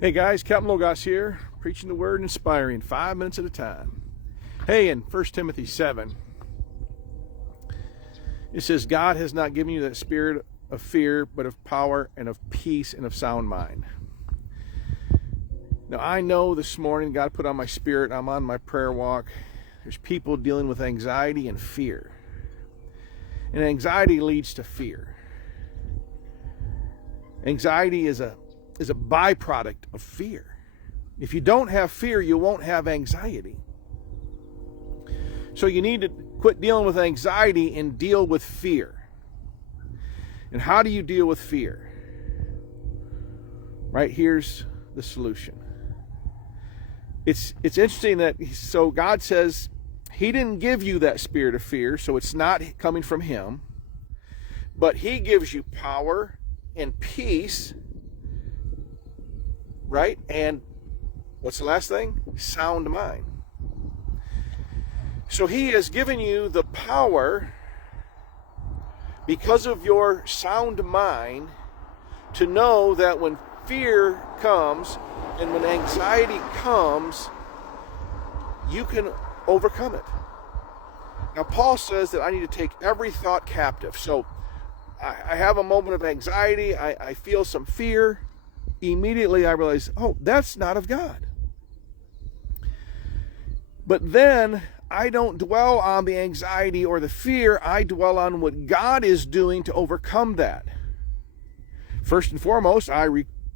Hey guys, Capt here, preaching the word, inspiring 5 minutes at a time. Hey, in 1 Timothy 7, it says, God has not given you that spirit of fear, but of power and of peace and of sound mind. Now, I know this morning God put on my spirit, I'm on my prayer walk, there's people dealing with anxiety and fear. And anxiety leads to fear. Anxiety is a byproduct of fear. If you don't have fear, you won't have anxiety. So you need to quit dealing with anxiety and deal with fear. And how do you deal with fear? Right, here's the solution. It's interesting that, so God says He didn't give you that spirit of fear, so it's not coming from Him. But He gives you power and peace, right? And what's the last thing? Sound mind. So He has given you the power, because of your sound mind, to know that when fear comes and when anxiety comes, you can overcome it. Now, Paul says that I need to take every thought captive. So I have a moment of anxiety, I feel some fear. Immediately I realize, oh, that's not of God. But then I don't dwell on the anxiety or the fear. I dwell on what God is doing to overcome that. First and foremost, I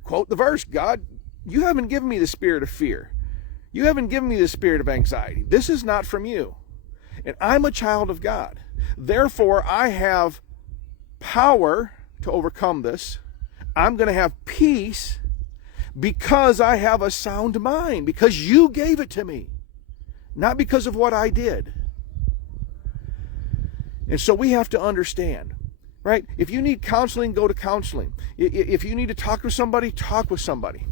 quote the verse, God, you haven't given me the spirit of fear. You haven't given me the spirit of anxiety. This is not from you. And I'm a child of God. Therefore, I have power to overcome this. I'm going to have peace because I have a sound mind, because you gave it to me, not because of what I did. And so we have to understand, right? If you need counseling, go to counseling. If you need to talk with somebody, talk with somebody.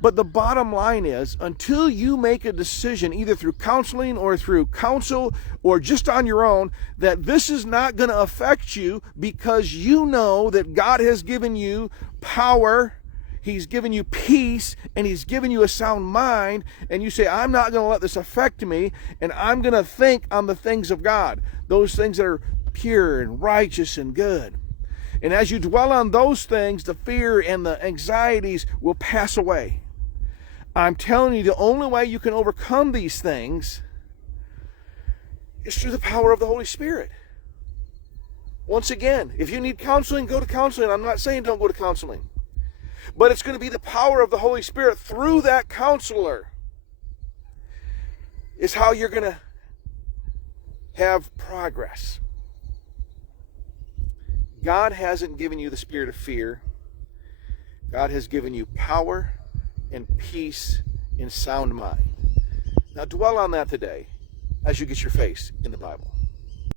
But the bottom line is, until you make a decision, either through counseling or through counsel or just on your own, that this is not going to affect you, because you know that God has given you power, He's given you peace, and He's given you a sound mind, and you say, I'm not going to let this affect me, and I'm going to think on the things of God, those things that are pure and righteous and good. And as you dwell on those things, the fear and the anxieties will pass away. I'm telling you, the only way you can overcome these things is through the power of the Holy Spirit. Once again, if you need counseling, go to counseling. I'm not saying don't go to counseling. But it's going to be the power of the Holy Spirit through that counselor is how you're going to have progress. God hasn't given you the spirit of fear. God has given you power and peace and sound mind. Now dwell on that today as you get your face in the Bible.